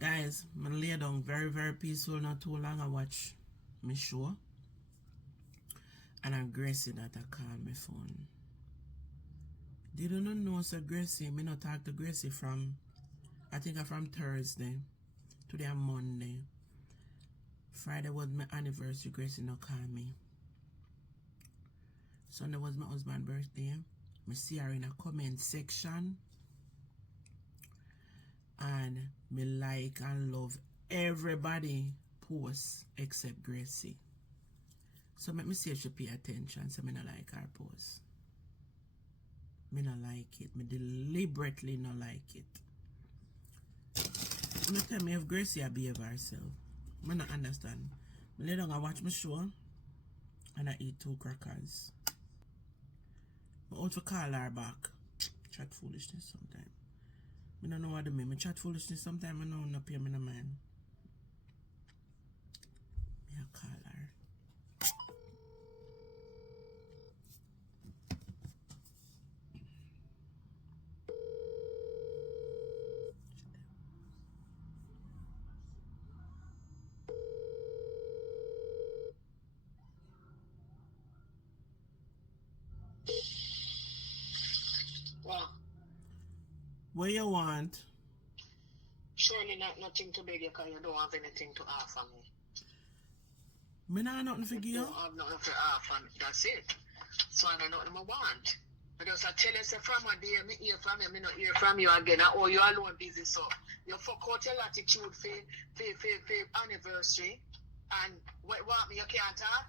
Guys, I lay down very peaceful not too long. I watch my show. And I'm Gracey that I call my phone. Did you not know so Gracey? Me not talk to Gracey from I think I from Thursday. Today I'm Monday. Friday was my anniversary, Gracey not call me. Sunday was my husband's birthday. I see her in a comment section. And me like and love everybody posts except Gracey. So let me see if she pay attention. So me not like her post. Me not like it. Me deliberately not like it. Me tell me if Gracey behave herself. Me not understand. Me lay down and watch my show. And I eat 2 crackers. I out to call her back. Chat foolishness sometimes. I don't know what to mean. I chat foolishness sometimes. I know not pay me no mind. I call her. Well, What you want? surely nothing to beg you because you don't have anything to offer me. Me not have nothing to give You you. don't have nothing to offer me. That's it. So I don't know what I want. Because I tell you, say from a day, me hear from you, me not hear from you again. Oh, you alone busy, so you fuck out your attitude for anniversary. And what me, you can't talk?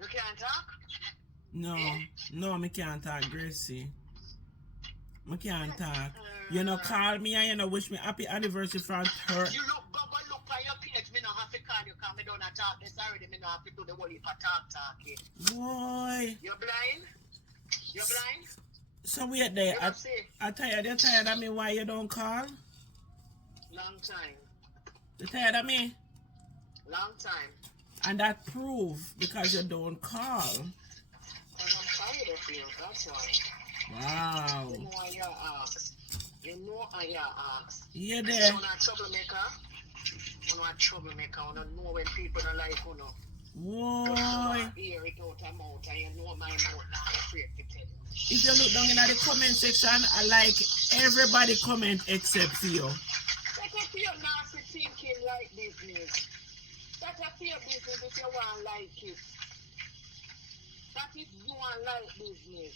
You can't talk? No, me can't talk, Gracey. Me can't talk. You know, call me and you know, wish me happy anniversary from her. You look on your page, me not have to call you because me don't talk this already, me not have to do the whole heap of talking. Boy. You're blind? You're blind? So wait there. You see? I tired. You tired of me? Why you don't call? Long time. You tired of me? Long time. And that prove because you don't call. And I'm tired of you, that's why. Wow. You know I ask. You know I ask. You there? You're not a troublemaker. You're not a troublemaker. You don't know when people don't like you know. Boy. Hear it out of mouth and you know my mouth not afraid to tell you. If you look down in the comment section, I like everybody comment except you. That up your nasty thinking like business. That up your business if you want like it. That is you want like business.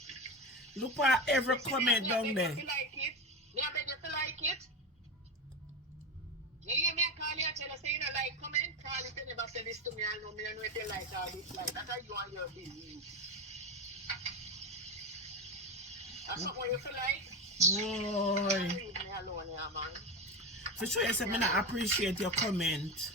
Look at every comment down there. You like it? Me I beg you to like it? You hear me call you and tell you say you don't like comment? Call it, you never say this to me, I know me, I know if you like or dislike. That's how you and your business. That's something you feel like? Boy. Leave me alone here, man. For sure you said me not appreciate your comment.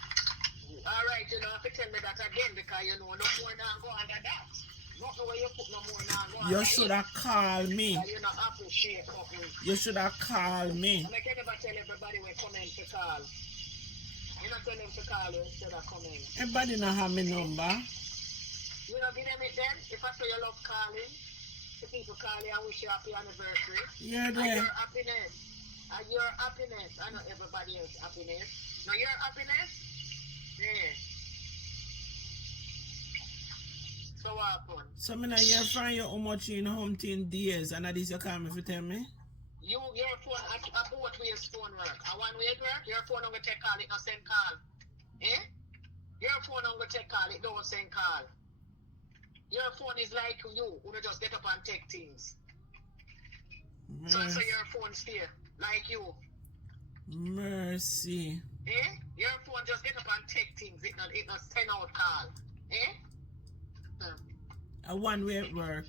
Alright, you don't have to tell me that again because you know no more now go under that. Not the way you put no more now go under You should have called me. you not appreciate something. You should have called me. And I can never tell everybody when comment to call. You not tell them to call you instead of comment. Everybody not have my number. You know give them it then? If I say you love calling, the people call you and wish you happy anniversary. Yeah, And there. your happiness. And your happiness. I know everybody else happiness. Now your happiness? Yeah. So what happened? So me not hear from you how much in Humpton days and that is you call me to tell me? Your phone, a both ways phone work. A one way work, your phone don't go take call, it not send call. Eh? Your phone don't go take call, it don't send call. Your phone is like you just get up and take things. So your phone stay like you. Mercy. Eh? Your phone just get up and take things, it not send out call. Eh? A one-way work.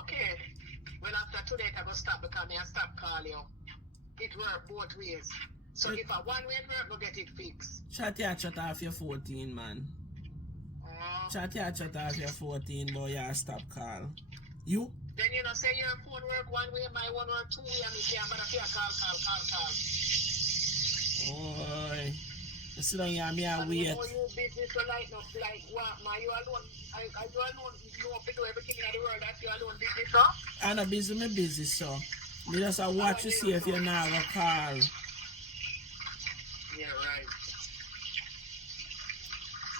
Okay. Well, after today, I go stop because I stop calling you. It work both ways. So if a one way work, go get it fixed. Chat off your 14, man. Chat off your 14, boy, you stop call. You? Then you know, say your phone work one way, my one work 2 way, and me say I'm gonna pay a call. Boy. You sit down here and me and wait. You know you business so like what, man, you alone, you have to do everything in the world that you alone business, so? I'm not busy, me busy, so. Me just watch to see if you're not gonna call. Yeah, right.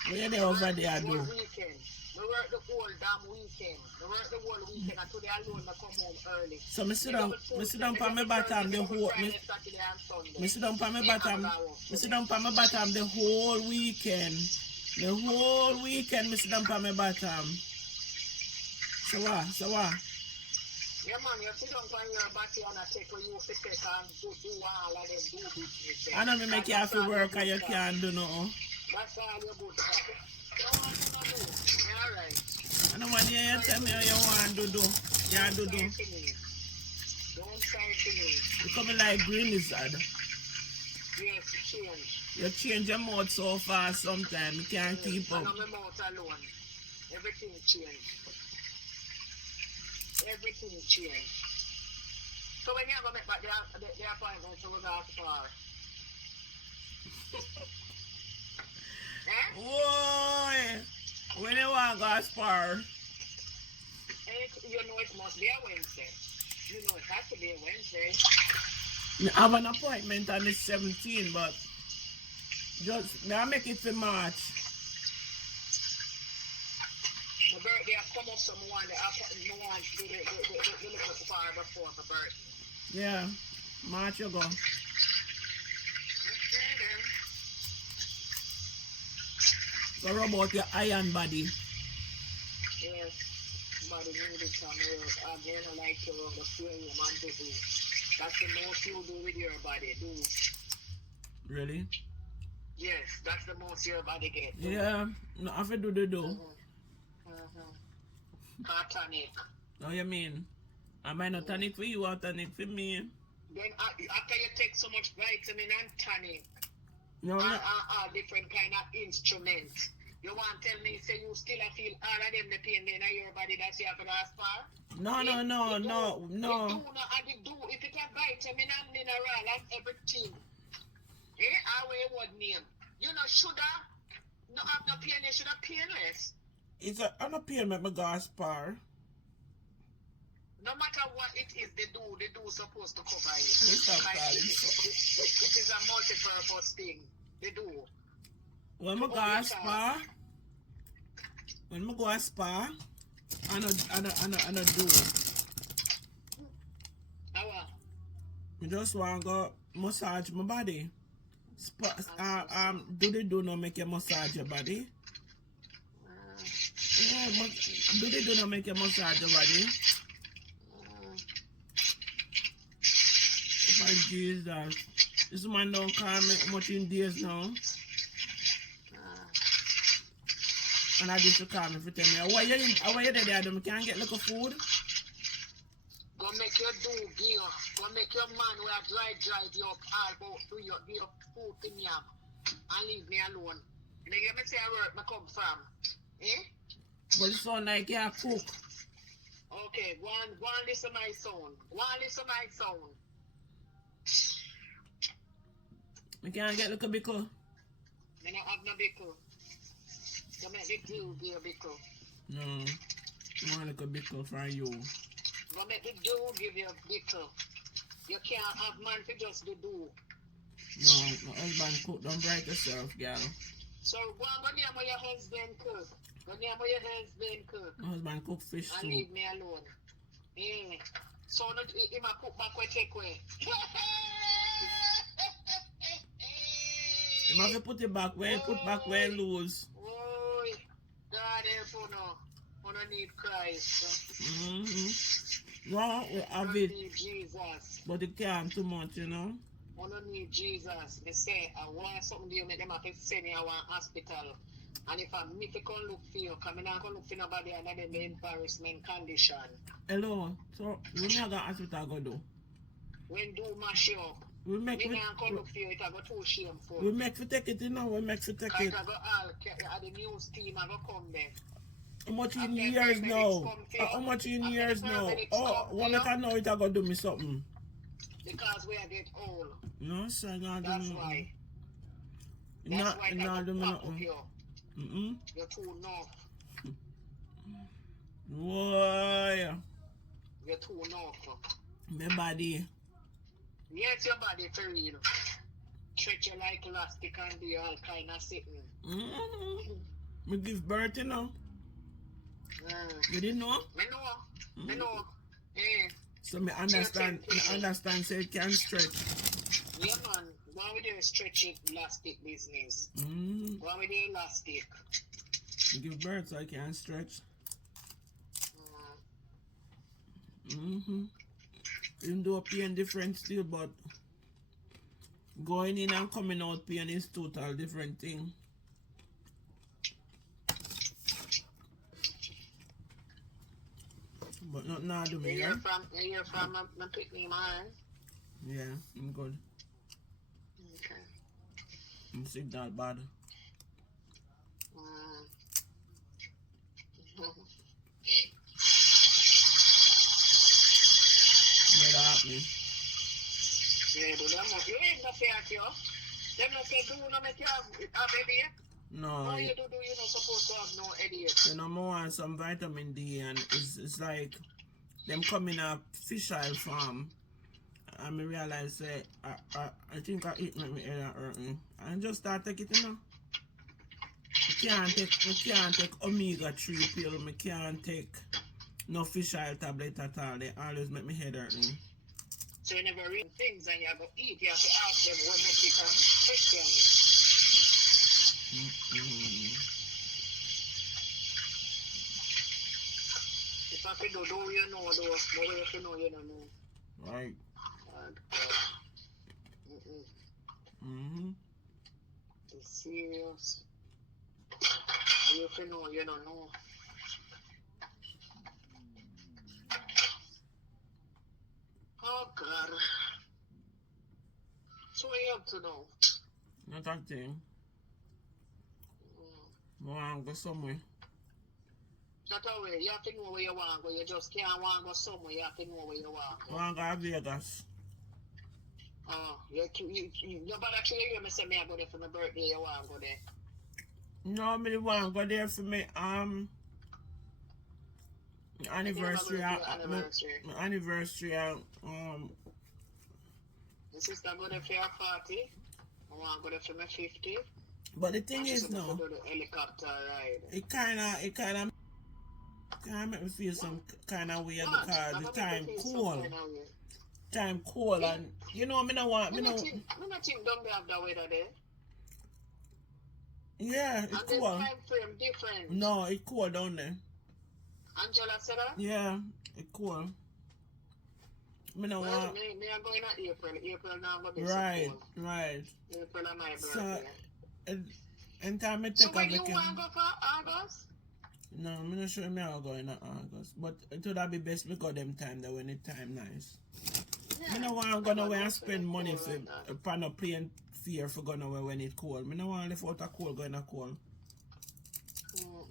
What you there over there do? Weekend. We work the whole damn weekend. We work the whole weekend and today alone I come home early. So me sit down on my bottom the whole me sit down on my bottom the whole weekend. The whole weekend me sit down on my bottom. So what? Yeah man, you sit down on your body and I take what you fit and do all of them do business. I know me make you have to work and you can't do nothing. That's all you're good for. You want to do? Alright. I don't want you to tell me how you want to do. Yeah, do. Don't say to me. You coming like green lizard. Yes, change. You change your mouth so fast sometimes you can't keep up. I know my mouth alone. Everything changed. Everything changed. So when you're going to make back the appointment to go far? Eh? Whoa! When you want to go spar? You know it must be a Wednesday. You know it has to be a Wednesday. I have an appointment on the 17th, but just I make it for March. My birthday, I come up someone that I want to do the little far before my birthday. Yeah, March you go. So what about your iron body? Yes, body needed some work. Again, I like to the feeling man to do. That's the most you do with your body, do. Really? Yes, that's the most your body get. Do. Yeah, no, I have to do the do. Tonic. What you mean? I might not tonic for you or tonic for me. Then after you take so much vitamin and tonic, No, no. different kind of instrument. You want to tell me, say you still feel all of them the pain in your body that you have to last far? No. You do not, and you do, if it a vitamin and mineral and everything. How you would name? You know, sugar, no have no pain, you should have painless. It's an pain make me go spar. No matter what it is they do supposed to cover it. Stop It is a multi-purpose thing. They do. When I go spa, I don't do it. How? I just want to go massage my body. Do not make you massage your body? Yeah, do not make you massage your body? My Jesus. This man don't call me much in days now. And I just call me for tell me, why you there, Adam? Can't get little food? Go make your do gear. Go make your man where drive you up all about do your food thing yam. And leave me alone. You know, me say where I come from. But it sound like you cook. Okay, go on listen my sound. I can't get little bickle. I don't have no bickle. So make the do give you a bickle. No. I want a little bickle from you. Go make the do give you a bickle. You can't have man to just do. No, my husband cook. Don't bright yourself, girl. So go name where your husband cook. My husband cook fish and too. leave me alone. Yeah. So he might cook back where take away. You have to put it back where put back where lose. Oh, God help you now. You don't need Christ. No, we have it. Need Jesus. But it can't too much, you know. You don't need Jesus. They say, I want something to you, make them have to send you to a hospital. And if I me to come look for you, come in and come look for nobody and then the embarrassment condition. Hello, so when I go hospital go do? When do mash you up? We make Me and come look for you, it I go too shameful. We make for take it, you know, we make for take it. I go all the news team I go come there. How much in years now? How much in years now? Oh, when I can know it I go do me something. Because we are get old. No, sir, not do That's me. why. Not do me nothing. You're too north. Why? You're too north. My body. Yes, your body for real. stretch you like elastic and do all kind of sitting. Me give birth, you know. You didn't know? Me know. Me know. Eh. So me understand so it can stretch. Yeah, man. Why we do stretch it elastic business? Why we do elastic? You give birth so I can stretch. Even though pain different still, but going in and coming out pain is total different thing. But nothing I do me, yeah? You hear from my picnic, man? Yeah, I'm good. Okay. I'm sick that bad. Made that happen. Yeah, but you ain't not fair to you. Them not say do not make you have headache. No. Why you you're not supposed to have no headache. You know, more want some vitamin D, and it's like them come in a fish oil farm. And I realize I think I eat my head hurting. And just start take it, you know. I can't take omega-3 pill. I can't take no fish oil tablet at all. They always make me head hurting. So you never read things and you have to eat. You have to ask them what make you can take them. If I could do you know, though. But if you know, you don't know. Right. It's serious. If you know, you don't know. Oh, God. So what you up to now? Not that thing. I want to go somewhere. That's how you have to know where you want to go. You just can't want to go somewhere. You have to know where you want to go. I want to go to Vegas. Nobody actually hear me say me I go there for my birthday. You want to go there? No, me want to go there for me anniversary. My anniversary. My sister go there for her party. I want to go there for my 50. But the thing is, no, do the helicopter ride. It kind of make me feel some kind of way because the time cold. Time cold, and you know, me no want. Me not think don't they have that weather there. Yeah, it's and cool. And time frame different. No, it's cool down there. Angela said that? Yeah, it's cool. Me no want. Me are going at April. April now going to be right, so cold. Right. April is my birthday. So, and time I take so when you want to go for August? No, I'm not sure me I'll go in August. But it would be best because them time that when it time nice. Yeah, I don't want to go nowhere and spend money for no plane fare for going nowhere when it's cold. I don't want to live out a cold going a cold.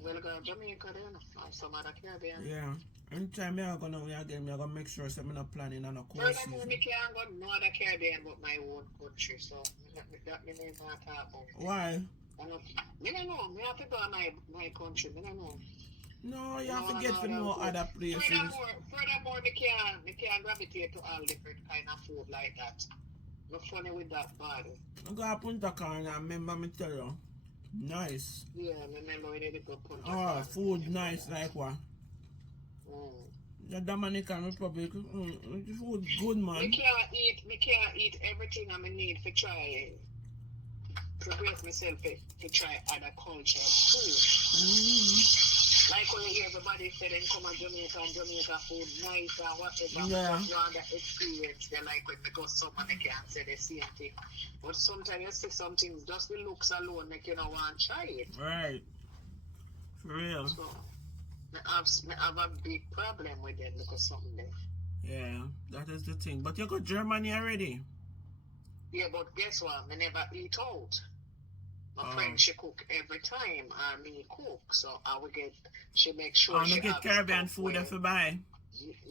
Well, go to Jamaica then, or some other Caribbean. Yeah. Anytime I go nowhere again, I'm going to make sure I'm not planning on a cold season. Furthermore, I can't go no other Caribbean but my own country, so that me not talk about. Why? I don't know. I have to go to my country. I don't know. No, you have to get to know other places. Furthermore, me can't gravitate to all different kind of food like that. No funny with that body. I go to Punta Cana, remember me tell you. Nice. Yeah, I remember we did go Punta Cana. Oh, food nice like what? The Dominican Republic, food good, man. Me can't eat everything I need to try to brace myself to try other culture food. Like when you hear everybody say they come to Jamaica and Jamaica food nice and whatever. Yeah. You want that experience. They like when they go somewhere they can't say the same thing. But sometimes you see some things, just the looks alone make you not want to try it. Right. For real. So, I have a big problem with them because something there. Yeah, that is the thing. But you got Germany already. Yeah, but guess what? I never eat out. My friend, she cook every time, and me cook. So I will she make sure she get Caribbean food if you buy.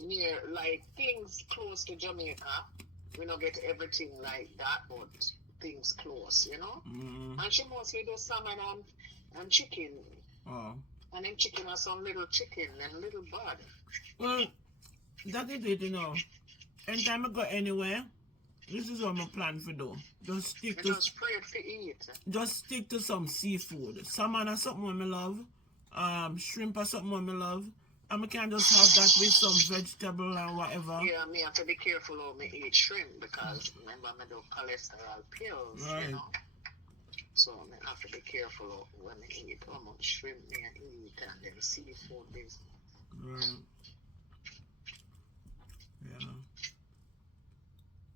Near, like, things close to Jamaica. We don't get everything like that, but things close, you know? And she mostly do salmon and chicken. Oh. And then chicken are some little chicken and little bird. Well, that is it, you know. Anytime I go anywhere, This is what I plan for do. Just stick to just pray for eat. just stick to some seafood. Salmon or something what me love. Shrimp or something what me love. And we can just have that with some vegetable and whatever. Yeah, me have to be careful how me eat shrimp because remember me do cholesterol pills, Right. you know. So I have to be careful when I eat how much shrimp me eat and then seafood is. Right. Yeah.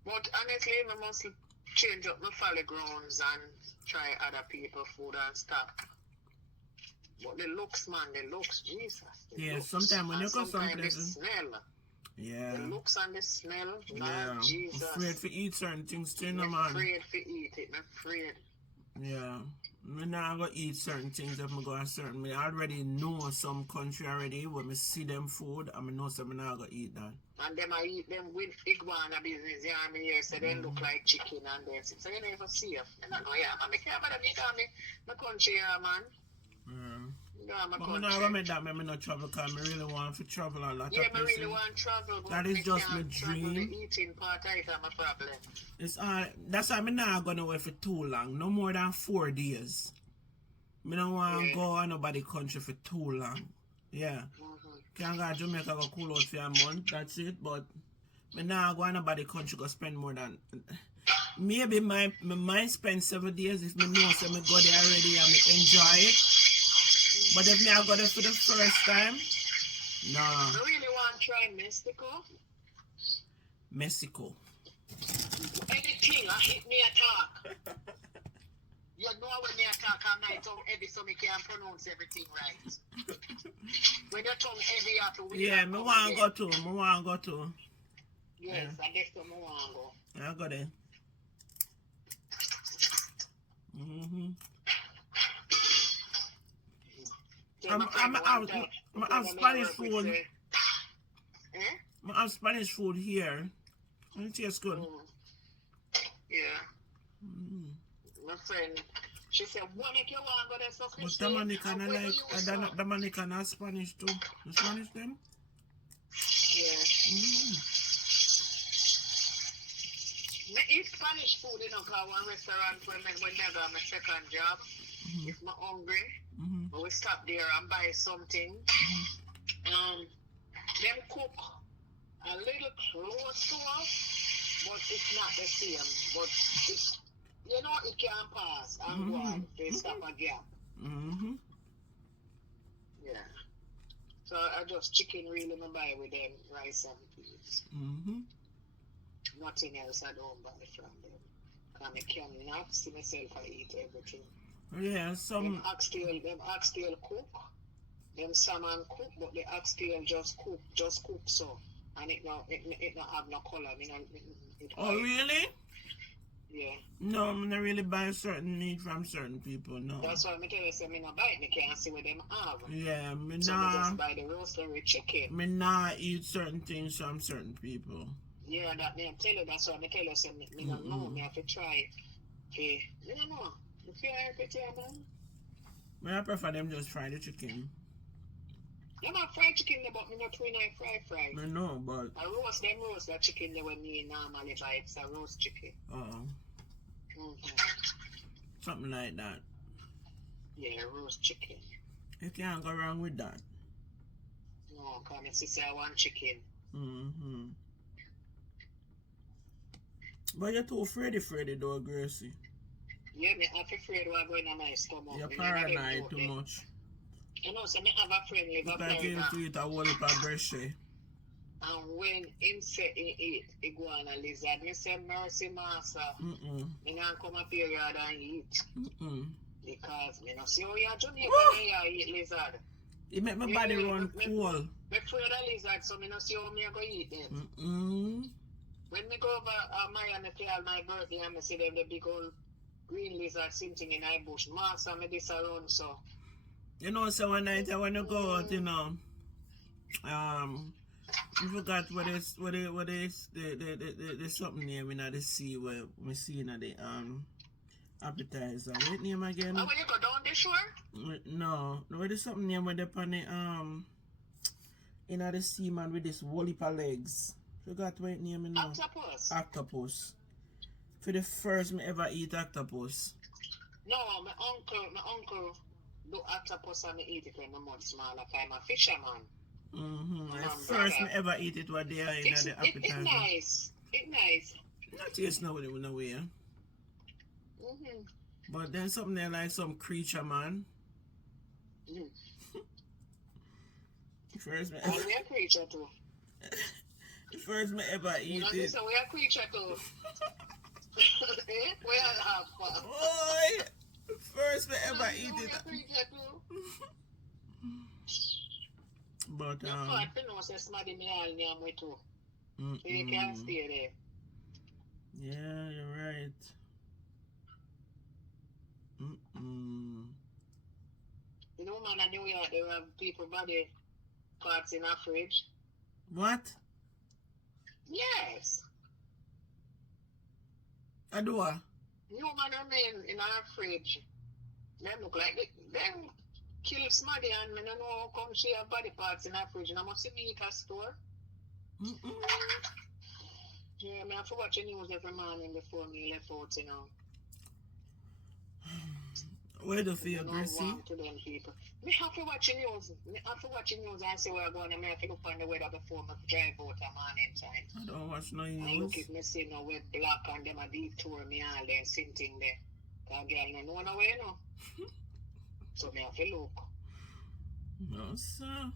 But honestly, I must change up my folly grounds and try other people food and stuff. But the looks, man, the looks, Jesus. Yeah, sometimes when you go some the places. smell. Yeah. The looks and the smell, Yeah. Lord Jesus. Afraid to eat certain things too, no I'm man. afraid to eat it, I'm afraid. Yeah. Me not go eat certain things if I go a certain. Me already know some country already when me see them food and me know some me not go eat that. And them I eat them with iguana business, yeah, I mean, here, so they look like chicken and then so you never see them. I don't know, yeah, man, I can't bother me down my country, yeah, man. Yeah. Yeah, my But country. me not gonna make that me not travel because me really want to travel a lot Yeah, of I places. really want to travel, but That is me just my can't travel. dream. The eating part is my problem. It's that's why me not gonna wait for too long. No more than 4 days. Me don't want to go on nobody country for too long. Yeah. Can go to Jamaica go cool out for a month. That's it. But me not go on nobody country go spend more than. Maybe my mind spend 7 days if me know so me go there already and me enjoy it. But if me I go there for the first time, nah. I really want to try Mexico. Mexico. Anything, I hit me attack. You know when me attack on my tongue heavy so me can pronounce everything right. When your tongue heavy you have to win. Yeah, me want to go to. Me want to go to. Yes, I guess so me want to go. I go there. So I'm have Spanish food. I have Spanish food here. It tastes good. Yeah. My friend, she said, what make you want to go there so But Dominican, Dominican are Spanish too. The Spanish them? Yeah. I eat Spanish food, you know, because one restaurant when I got my second job, if I'm hungry, we stop there and buy something. Them cook a little close to us, but it's not the same. But it's, you know, it can pass and go on. They stop a gap. Yeah. So I just chicken really me buy with them rice and peas. Nothing else I don't buy from them. And I cannot see myself I eat everything. Yeah, some them oxtail cook. Them salmon cook, but the oxtail just cook so. And it not have no color. Oh really? Yeah. No, I'm not really buy certain meat from certain people, no. That's why I tell you, say I not buy it, I can't see what them have. Yeah, me so nah. I just buy the roasted chicken. Me nah eat certain things from certain people. Yeah, that me tell you, that's why I tell you, say me don't know, me have to try it. Me don't know. You feel like it here, man? I prefer them just fry the chicken. Them have fried chicken there, but me not twin I fry. I know, but I roast that chicken there when me normally buy it's a roast chicken. Something like that. Yeah, roast chicken. You can't go wrong with that. No, because my sister I want chicken. But you're too Freddy though, Gracey. Yeah, me have afraid what going on my stomach. You're paranoid too much. You know, so me have a friend live up like him to eat a whole heap of Gracey. And when him say he eat iguana lizard, me say mercy master. Me not come up here and eat. Because me not see how you Jamaican and you eat lizard. It make my body run cool. Me afraid of lizard, so me not see how me go eat them. When me go over Miami play all my birthday and me see them the big old green lizard sitting in my bush. Master me this around so. You know, so one night I want to go out, you know, you forgot what is the something name in the sea where we see in the appetizer. What name again? Oh, when you go down the shore? No, what is something name where they on the in the sea man with this whole heap of legs. Forgot what name now? Octopus. Octopus. For the first me ever eat octopus. No, my uncle do octopus and me eat it when I'm much smaller. I'm a fisherman. The first me ever eat it was there in the appetizer. It's nice. It's nice. Not taste no way. But then something there like some creature, man. First me ever... we are creature too. First me ever eat it. So we are creature too. We are half. Boy, first me ever eat it. But you know, somebody me all name me too. So you can't stay there. Yeah, you're right. You know, man, in New York, there have people body parts in a fridge. What? Yes. I do what? You man, I mean, in a fridge. Them look like them kill somebody and I don't know how come she have body parts in a fridge and I must see me at a store. Yeah, I have to watch the news every morning before me left out, you know. Where do you feel, Gracey? To them people. Me have to watch the news. And see where I'm going. I have to look on the weather before I drive out a morning time. I don't watch no news. I look at me see no wet black and them a detour me all there sitting there. That girl no know no way, no. So me have to look. No, sir.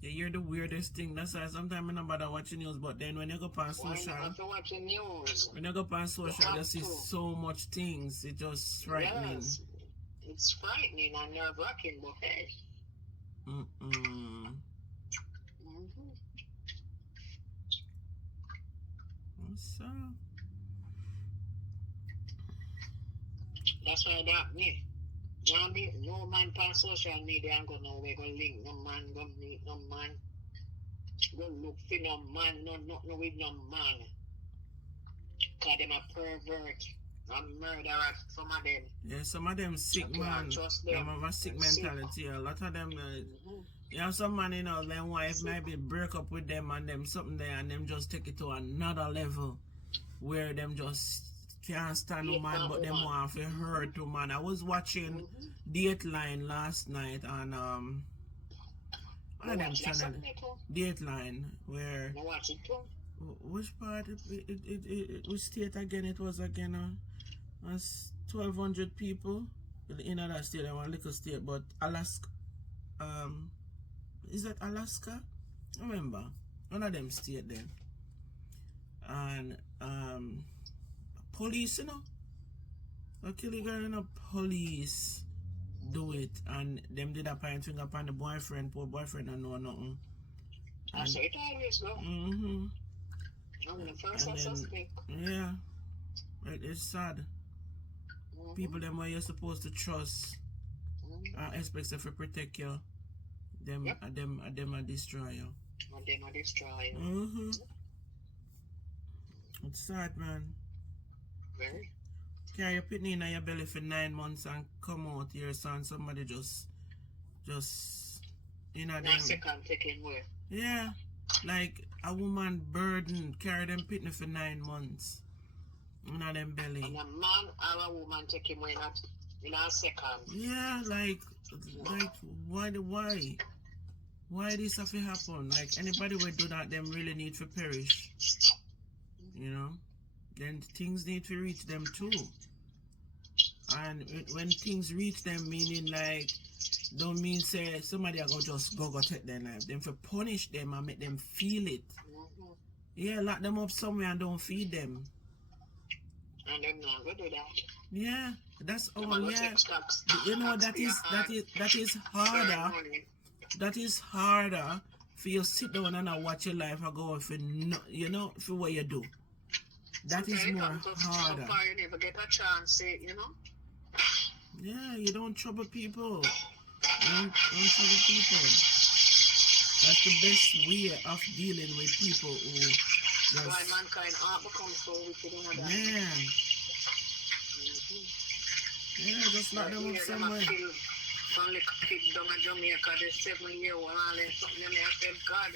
Yeah, you're the weirdest thing. That's why sometimes I don't bother watching news, but then when you go past social, have to watch the news. When you go past social, you see so much things. It's just frightening. Yes, it's frightening and nerve-wracking, but hey. What's up? That's why that me. No man on social media and go nowhere, go link no man, go meet no man, go look for no man, no with no man. Cause them a pervert, a murderer, some of them. Yeah, some of them sick man. Them have a sick mentality. A lot of them, you have some man, you know, their wife maybe break up with them and them something there and them just take it to another level where them just can't stand no man, but them want to hurt to man. I was watching Dateline last night on one of them channel, Dateline, where which part which state again it was again? 1,200 people in that state. One little state, but Alaska. Is that Alaska? I remember one of them state then, and police, you know, a killing girl in a police do it, and them did a point finger upon the boyfriend. Poor boyfriend don't know nothing. And so it always go. I'm the first suspect. Yeah, it's sad. People them where you're supposed to trust, expect them to protect you. Them a destroy you. Them a destroy you. It's sad, man. Very. Carry your pitney in your belly for 9 months and come out here, son. Somebody just you know them. Second taking away. Yeah, like a woman burden carry them pitney for 9 months. In them belly. And a man or a woman take him away in a second. Yeah, like why this have to happen? Like anybody would do that, them really need to perish. You know? Then things need to reach them too. And when things reach them, meaning like, don't mean say somebody are gonna just go take their life. Them for punish them and make them feel it. Yeah, lock them up somewhere and don't feed them. And them not gonna do that. Yeah, that's all. Yeah, you know that is harder. That is harder for you sit down and watch your life go for you know for what you do. That is more harder. So far you never get a chance, you know. Yeah, you don't trouble people. You don't trouble people. That's the best way of dealing with people who just... Why mankind art becomes so wicked in that. Yeah. Yeah, just let them up somewhere. Some little kid down in Jamaica, they're 7-year-old and something, and they have said, God.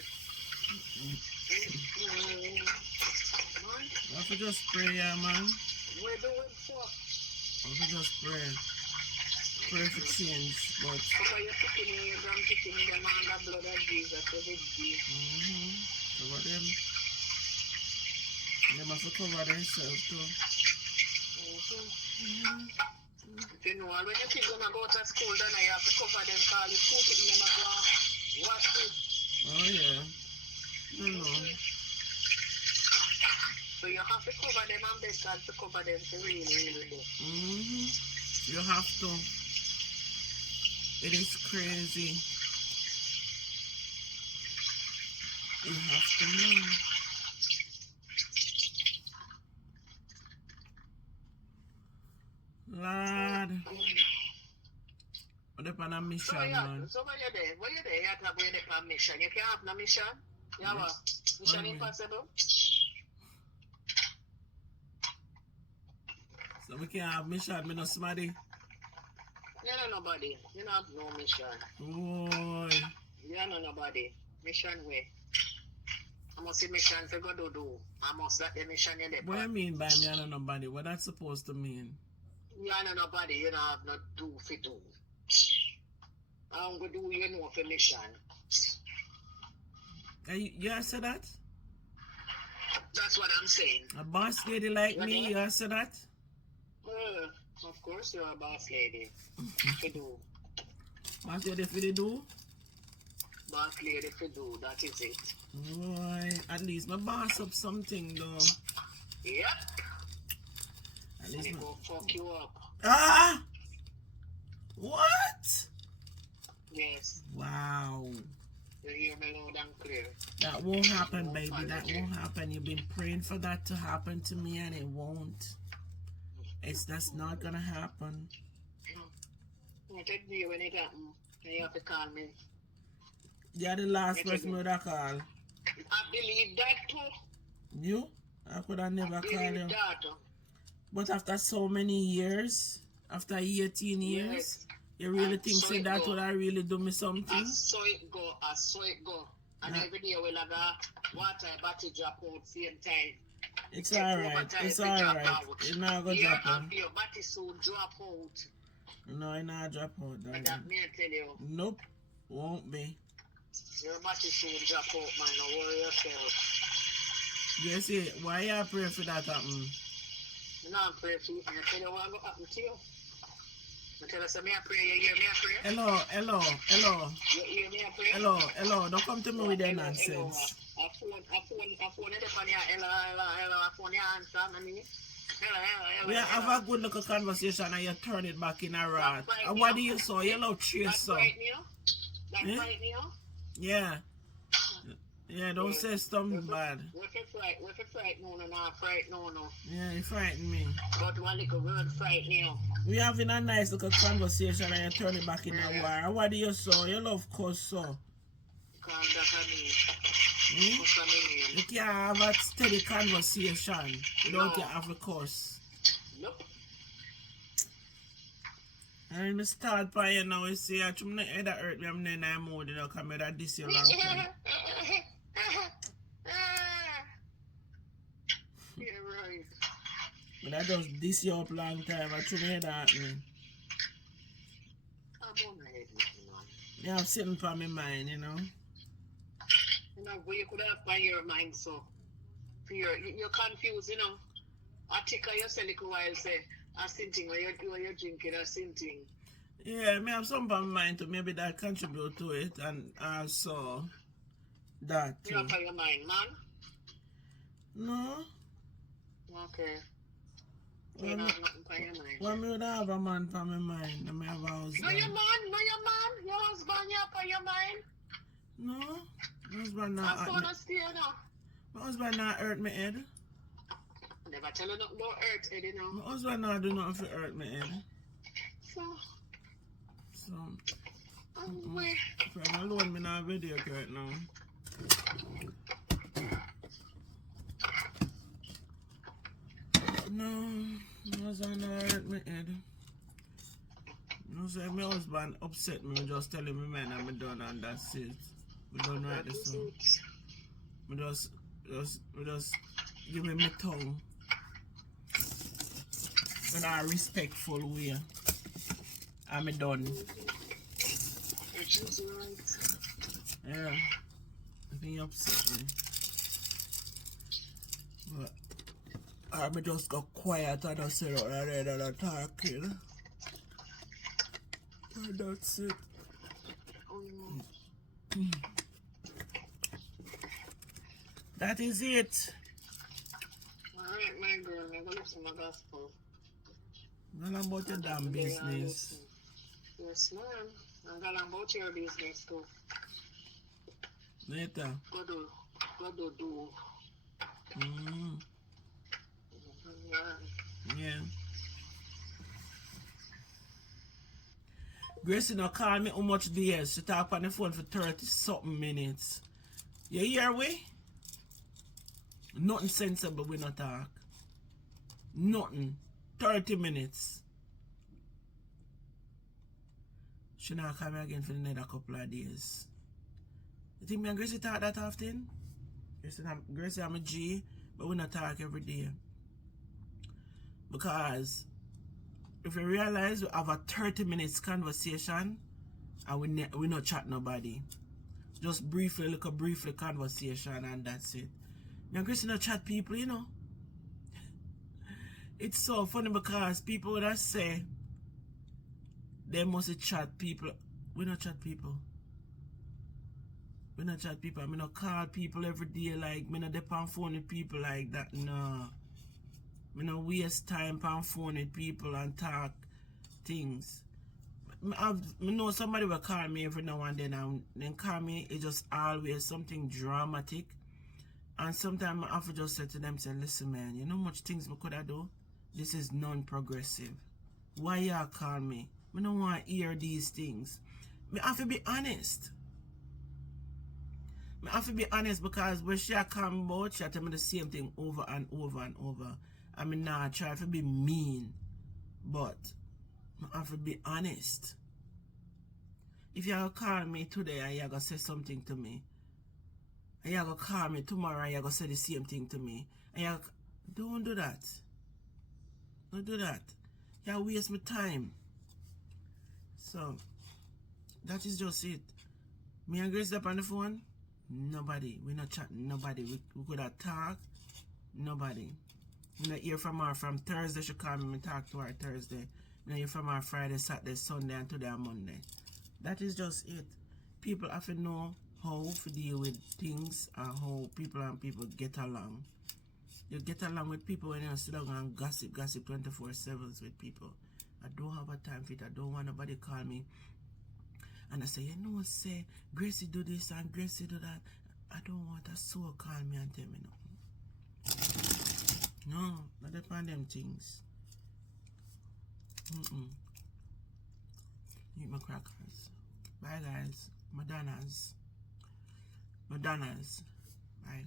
I could just pray, yeah, man. We're doing for. I could just pray. Pray for change, but... Cover your chicken in your grandchicken in the man the blood of Jesus every day. Cover them. They must cover themselves too. You know, when your kids gonna go to school, then I have to cover them because the school kids never go wash it. Oh yeah. I know. So you have to cover them and best God to cover them to really do. You have to. It is crazy. You have to know. Lord. What on a mission, man? So where you there? Where you there? You have to go on a mission. You can't have no mission. You have a mission impossible. So we can't have mission, me no smarty. You know nobody. You don't have no mission. Boy. You know nobody. Mission way. I must see mission for go do. I must let the mission in there. What do you mean by me I know nobody? What that's supposed to mean? You know nobody. You don't have no do for do. I'm going to do you know for mission. You said that? That's what I'm saying. A boss lady like me, you said that? Of course you're a boss lady. For do. Boss lady for the do? Boss lady for do, that is it. Boy, at least my boss up something though. Yep. At least I go fuck you up. Ah! What? Yes. Wow. You hear me loud and clear. That won't happen, baby. That won't happen. You've been praying for that to happen to me and it won't. That's not gonna happen. I take you when it happens. You have to call me. You're the last person with a call. I believe that too. You? I could have never called you. That. But after so many years, after 18 years, Yes. you really think so say that would have really do me something? I saw it go. And every day we'll have a water battery drop out same time. It's alright. It's alright. It's not going to drop out. Your battery soon drop out. No, it's not drop out. But that me tell you. Nope. Won't be. Your battery soon drop out, man. Don't worry yourself. Gracey, why you pray for that happen? No, I'm praying for you. I tell you what will happen to you. I tell you, so me I pray, you hear me I pray? Hello. You hear me I pray? Hello. Don't come to me with that nonsense. I phone it upon your hello, I phone your answer, me. Hello. We have a good little conversation and you turn it back in a rat. And what do you saw? You love cheese, so. That's right, you know? Yeah. Yeah, don't say something bad. What if fright? No. Yeah, you frighten me. But one little word fright now. We having a nice little conversation and you turn it back in a war. And what do you saw? You love cuss, so. Because that's what I mean. You can't have a steady conversation without you have a curse. Nope. And I start by you now, you see, I'm not head that hurt me, I'm in a mood, you know, come here this year long time. Yeah, right. But I just this year up long time, I should head that me. I'm on my head, man. You have something for my mind, you know. You know, what you could have by your mind, so. You're confused, you know. I think I just a little while say, I something when you're drinking, I something. Yeah, I have something on my mind too. Maybe that contribute to it, and also that too. You have on your mind, man? No. Okay. You don't have nothing on your mind. Well, me would have a man for my mind. I may have a husband. No, your man. Your husband, you have on your mind. No. My husband not I'm hurt going me. to stay now. My husband not hurt me head. Never tell you nothing about hurt, Eddie, you know. My husband not do nothing to hurt me head. So. Wait. If I'm alone, me not video right now. No, my husband not hurt me head. No, say my husband upset me, just tell him man I'm done and that's it. We don't write the song. We just give me my tongue in a respectful way. I'm done. Which is right. Yeah. I think you upset me. But I just got quiet and I said out there that I'm talking. And that's it. That is it. Alright, my girl, I'm gonna listen to my gospel. None about your damn business. Yes, ma'am. I'm going about your business too. Later. God will do. Yeah. Gracey now call me how much days. She talk on the phone for 30 something minutes. You hear we? Nothing sensible we not talk. Nothing. 30 minutes. She not call me again for another couple of days. You think me and Gracey talk that often? Gracey I'm a G, but we not talk every day. Because if you realize we have a 30 minutes conversation and we not chat nobody. Just briefly, like a briefly conversation and that's it. Me and Gracey not chat people, you know. It's so funny because people that say they must chat people. We not chat people. We not chat people. I mean not call people every day like me not depend on phone with people like that. No. Me not waste time on phone with people and talk things. I know somebody will call me every now and then call me, it's just always something dramatic. And sometimes I have to just say to them, say, listen man, you know much things I could have do? This is non-progressive. Why y'all call me? I don't want to hear these things. I have to be honest. I have to be honest because when she come about, she tell me the same thing over and over and over. I mean, nah, try to be mean, but I have to be honest. If you call me today and you're going to say something to me, and you're going to call me tomorrow and you're going to say the same thing to me, and don't do that. Don't do that. You waste my time. So, that is just it. Me and Grace up on the phone? Nobody. We not chatting. Nobody. We could have talked. Nobody. We not hear from her from Thursday. She call me talk to her Thursday. We not hear from her Friday, Saturday, Sunday, and today and Monday. That is just it. People have to know how to deal with things and how people and people get along. You get along with people when you sit down and gossip 24/7 with people. I don't have a time for it. I don't want nobody call me and I say, you know, say Gracey do this and Gracey do that. I don't want a soul call me and tell me nothing. No, not depend them things. Eat my crackers. Bye guys. Madonna's. Bye.